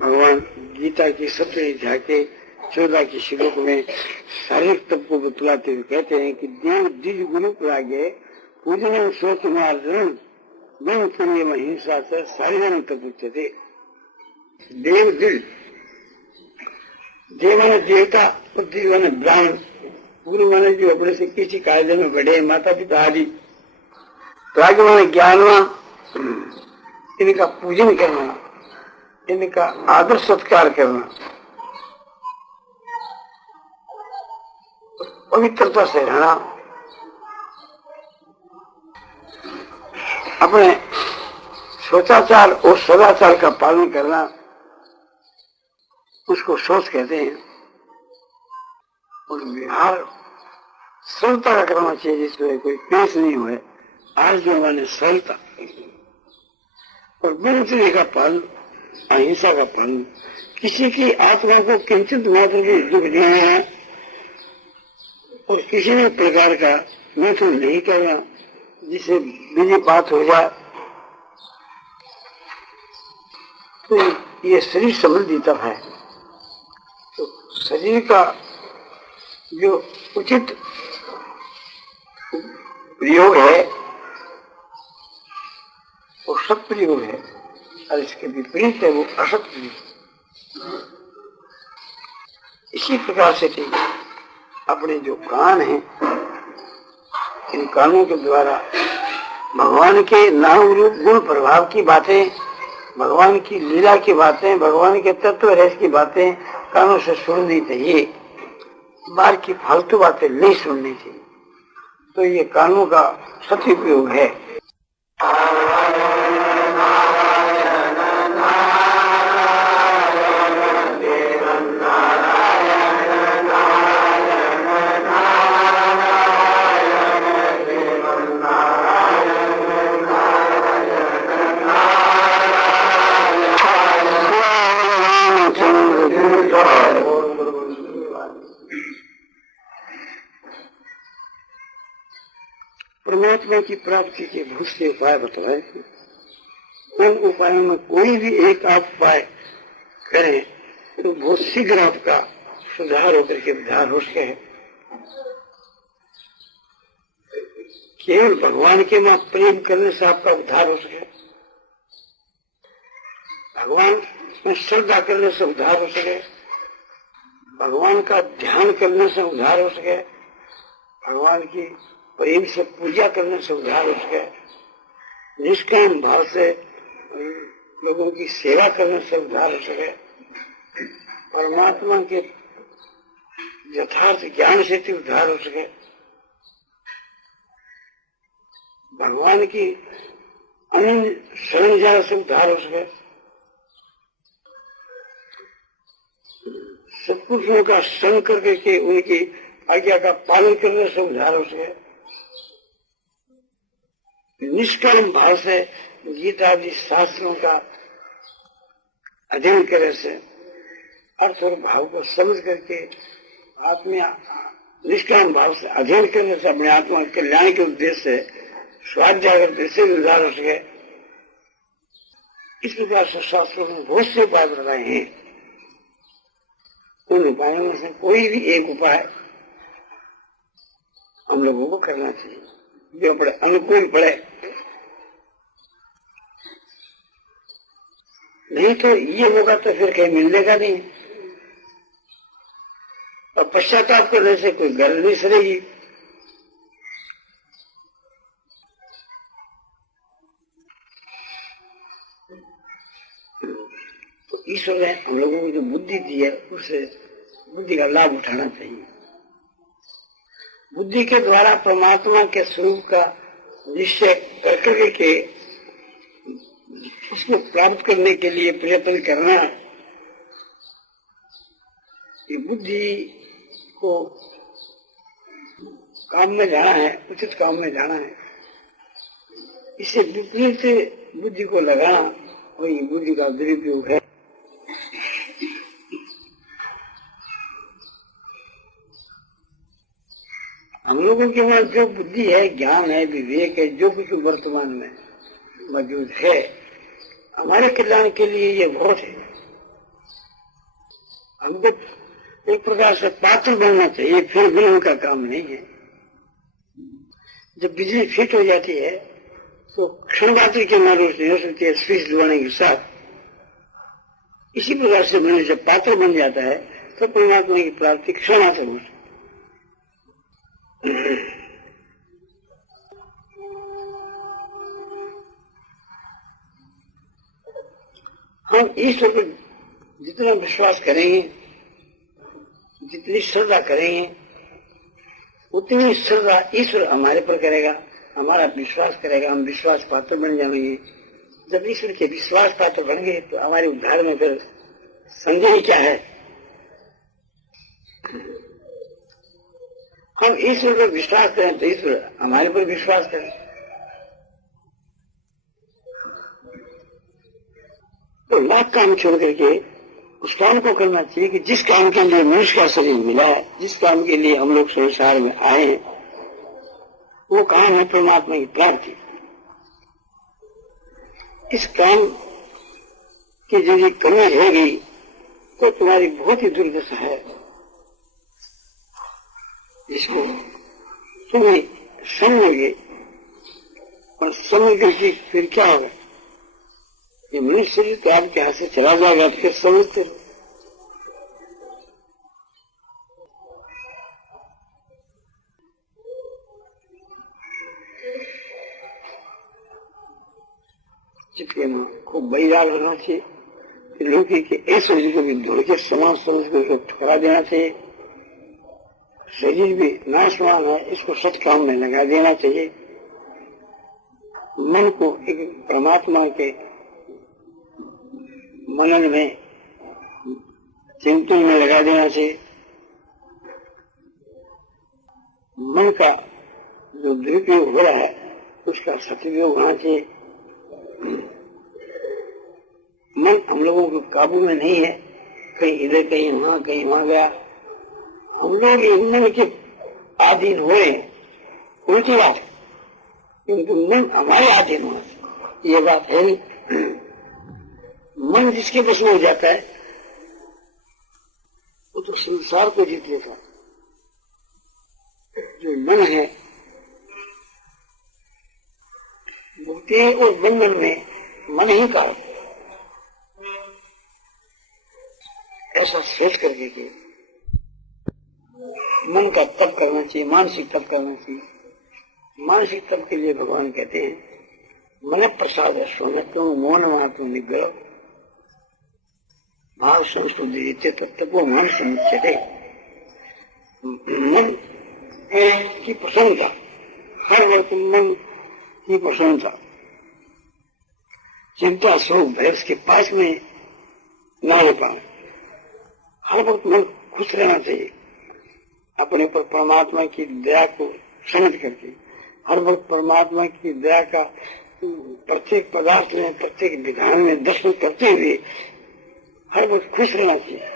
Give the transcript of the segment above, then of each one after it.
भगवान गीता की 17 अध्याय के 14 के श्लोक में शारीरिक तत्व को बतलाते हुए कहते हैं कि देव द्विज गुरु प्रागे पूजन सोच मार्जन गुण पुण्य महिंसा से शारीरन तपुच्यते। देव द्विज, देव माने देवता और द्विज माने ब्राह्मण, गुरु माने जो अपने से किसी कायदे में बढ़े, माता पिता आदि। प्राग माने ज्ञानवान, इनका पूजन करना, इनका आदर सत्कार करना, पवित्रता से रहना, अपने सोचाचार और सदाचार का पालन करना, उसको सोच कहते हैं। और व्यवहार सरलता का करना चाहिए, जिसमें कोई पेश नहीं हुए। आज जो माने सरलता और गुरु का पालन, अहिंसा का पालन, किसी की आत्मा को किंचित मात्र भी दुख नहीं है और किसी भी प्रकार का मैथुन नहीं करना जिसे बिजी बात हो जाए। तो ये शरीर संबंधी तब है। तो शरीर का जो उचित प्रयोग है वो सत प्रयोग है, और इसके विपरीत है वो असत प्रयोग। इसी प्रकार से ठीक अपने जो कान हैं, इन कानों के द्वारा भगवान के नाम रूप गुण प्रभाव की बातें, भगवान की लीला की बातें, भगवान के तत्व रहस्य की बातें कानों से सुननी चाहिए। बाहर की फालतू बातें नहीं सुननी चाहिए। तो ये कानों का सदुपयोग है। परमात्मा की प्राप्ति के बहुत से उपाय बताए। उन उपायों में कोई भी एक आप उपाय करें तो बहुत शीघ्र आपका सुधार होकर के उद्धार हो सके। केवल भगवान के मां प्रेम करने से आपका उद्धार हो सके, भगवान में श्रद्धा करने से उद्धार हो सके, भगवान का ध्यान करने से उद्धार हो सके, भगवान की प्रेम से पूजा करने से उद्धार हो सके, निष्काम भाव से लोगों की सेवा करने से उद्धार हो सके, परमात्मा के यथार्थ ज्ञान से उद्धार हो सके, भगवान की अनन्य शरण जाने से उद्धार हो सके, सत्पुरुषों का संग करके उनकी आज्ञा का पालन करने से उद्धार हो सके, निष्काम भाव से गीता आदि शास्त्रों का अध्ययन करने से, अर्थ और भाव को समझ करके आत्मा निष्काम भाव से अध्ययन करने से अपने आत्मा के कल्याण के उद्देश्य से स्वाध्याय करने से उद्धार हो सके। इस प्रकार से शास्त्रों में बहुत से उपाय बताए हैं। उन उपायों में से कोई भी एक उपाय हम लोगों को करना चाहिए जो अपने अनुकूल पड़े। नहीं तो ये होगा तो फिर कहीं मिलने का नहीं, और पश्चाताप करने से कोई गल नहीं सरेगी। तो ईश्वर ने हम लोगों को जो बुद्धि दी है उसे बुद्धि का लाभ उठाना चाहिए। बुद्धि के द्वारा परमात्मा के स्वरूप का निश्चय करके के उसको प्राप्त करने के लिए प्रयत्न करना, ये बुद्धि को काम में जाना है, उचित काम में जाना है। इससे विपरीत बुद्धि को लगाना वही बुद्धि का दुरुपयोग है। हम लोगों के पास जो बुद्धि है, ज्ञान है, विवेक है, जो कुछ वर्तमान में मौजूद है, हमारे कल्याण के लिए ये बहुत है। हमको एक प्रकार से पात्र बनना चाहिए, फिर गुलाम का काम नहीं है। जब बिजली फिट हो जाती है तो क्षण मात्र की हमारी रोशनी हो सकती है स्विच दबाने के साथ। इसी प्रकार से मनुष्य जब पात्र बन जाता है तो परमात्मा की प्राप्ति क्षण मात्र हो सकती है। हम ईश्वर पर जितना विश्वास करेंगे, जितनी श्रद्धा करेंगे, उतनी श्रद्धा ईश्वर हमारे पर करेगा, हमारा विश्वास करेगा, हम विश्वास पात्र बन जाएंगे। जब ईश्वर के विश्वास पात्र बन गए तो हमारे उद्धार में फिर संदेह क्या है। हम ईश्वर पर विश्वास करें तो ईश्वर हमारे पर विश्वास करें। तो लाख काम छोड़ करके उस काम को करना चाहिए कि जिस काम के लिए मनुष्य का शरीर मिला है, जिस काम के लिए हम लोग संसार में आए हैं, वो काम है परमात्मा की प्राप्ति। इस काम की यदि कमी रह गई तो तुम्हारी बहुत ही दुर्दशा है। इसको तुम्हें समझोगे और समझ करके फिर क्या होगा, ये मनुष्य शरीर तो आपके हाथ से चला जाएगा, फिर समझते रहो। चिपके में खूब बैराग रहना चाहिए, लोग के ऐसे को भी धुल के समाज समझ कर ठुकरा देना चाहिए। शरीर भी नाशवान है, इसको सच काम में लगा देना चाहिए। मन को एक परमात्मा के मनन में, चिंतन में लगा देना चाहिए। मन का जो दुरुपयोग हो रहा है उसका सदुपयोग होना चाहिए। मन हम लोगों के काबू में नहीं है, कहीं इधर कहीं वहां गया। हम लोग मन के अधीन हुए, उल्टी बात है, किंतु मन हमारे अधीन होना चाहिए, ये बात है नहीं। मन जिसके बस में हो जाता है वो तो संसार को जीत लेता। जो मन है मुक्ति और बंधन में मन ही कारण, ऐसा सोच करके कि मन का तप करना चाहिए, मानसिक तप करना चाहिए। मानसिक तप के लिए भगवान कहते हैं मन प्रसाद सोनत्व मौन मातु निग्रह भाव संस्कृति तत्व मन समुच्यते। मन की प्रसन्नता, हर वक्त मन की प्रसन्नता, चिंता शोक भय उसके पास में ना हो पाए। हर वक्त मन खुश रहना चाहिए, अपने पर परमात्मा की दया को समझ करके। हर वक्त परमात्मा की दया का प्रत्येक पदार्थ में, प्रत्येक विधान में दर्शन करते हुए हर वक्त खुश रहना चाहिए।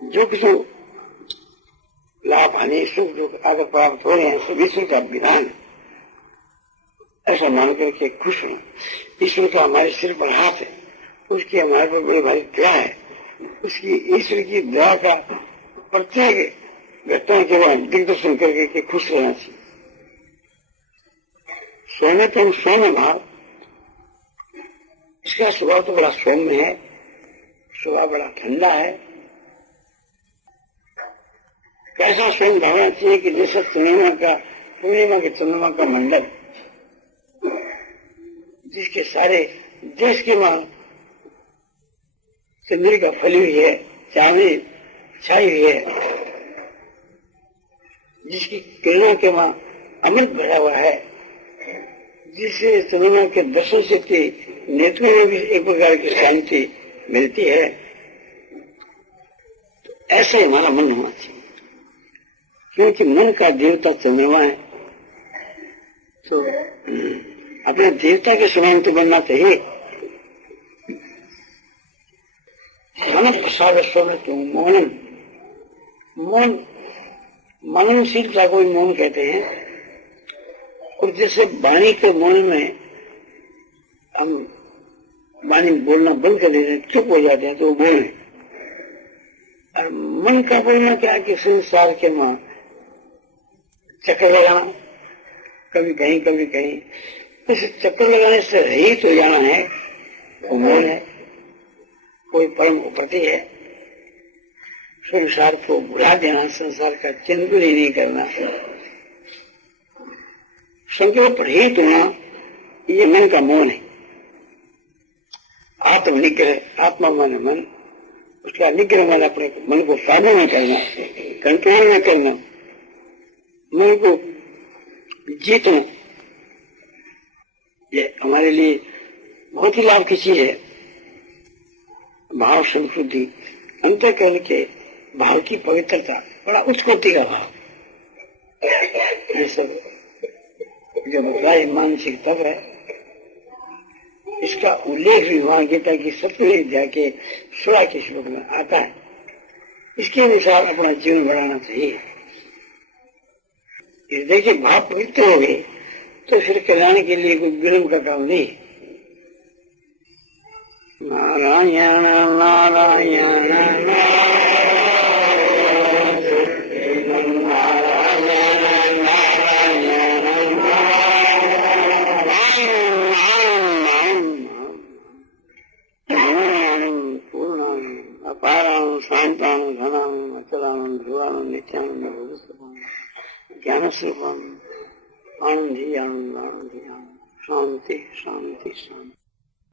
जो कुछ लाभ हानि सुख जो आगे प्राप्त हो रहे हैं सब ईश्वर का विधान, ऐसा मान करके खुश होना। ईश्वर का हमारे सिर पर हाथ है, उसकी हमारे पर बड़ी भारी दया है, उसकी ईश्वर की दया का प्रत्येक घटना के बाद दिग्दर्शन करके खुश रहना चाहिए। सोने तो हम सोने भाव, इसका स्वभाव तो बड़ा सौम्य है, स्वभाव बड़ा ठंडा है। कैसा स्वयं भावना चाहिए कि जैसे पूर्णिमा के चंद्रमा का मंडल, जिसके सारे देश के वहां चंद्रिका फैली हुई है, चांदी छाई हुई है, जिसकी किरणों के वहां अमृत भरा हुआ है, जिससे चंद्रमा के दर्शन से नेत्रों में भी एक प्रकार की शांति मिलती है। तो ऐसे हमारा मन होना चाहिए, क्योंकि मन का देवता चंद्रमा है। तो अपने देवता के समान तो बनना चाहिए। मन प्रसाद में तो मौनम, मौन मननशीलता को मौन कहते हैं। और जैसे वाणी के मौन में हम वाणी बोलना बंद कर देते हैं, चुप हो जाते हैं, तो वो बोले मन का बोलना क्या कि संसार के मां चक्कर लगाना, कभी कहीं कभी कहीं, इस चक्कर लगाने से रहित हो जाना है, वो मोह है। कोई परम उपति है, संसार को भुला देना, संसार का चिंतन ही नहीं करना, संकल्प रहित होना, ये मन का मोह है। आत्म निग्रह, आत्मा मन मन, उसका निग्रह मन, अपने मन को काबू में करना, कंट्रोल में करना, मन को जीतना, ये हमारे लिए बहुत ही लाभ की चीज है। भाव संस्कृति, अंतःकरण के भाव की पवित्रता, बड़ा उच्च कोटि का भाव, ये सब जो बताए मानसिक तत्व है, इसका उल्लेख भी वहां गीता की 7वें अध्याय के 16 के श्लोक में आता है। इसके अनुसार अपना जीवन बढ़ाना चाहिए। हृदय के भाव पवित्र हो गए तो फिर कल्याण के लिए कोई विलंब का काम नहीं। नारायण नारायण शांतान घनान अचलान ध्रुवान नित्यानंद ज्ञान स्वरूप आनंदी आनंद आनंदी आनंद शांति शांति शांति।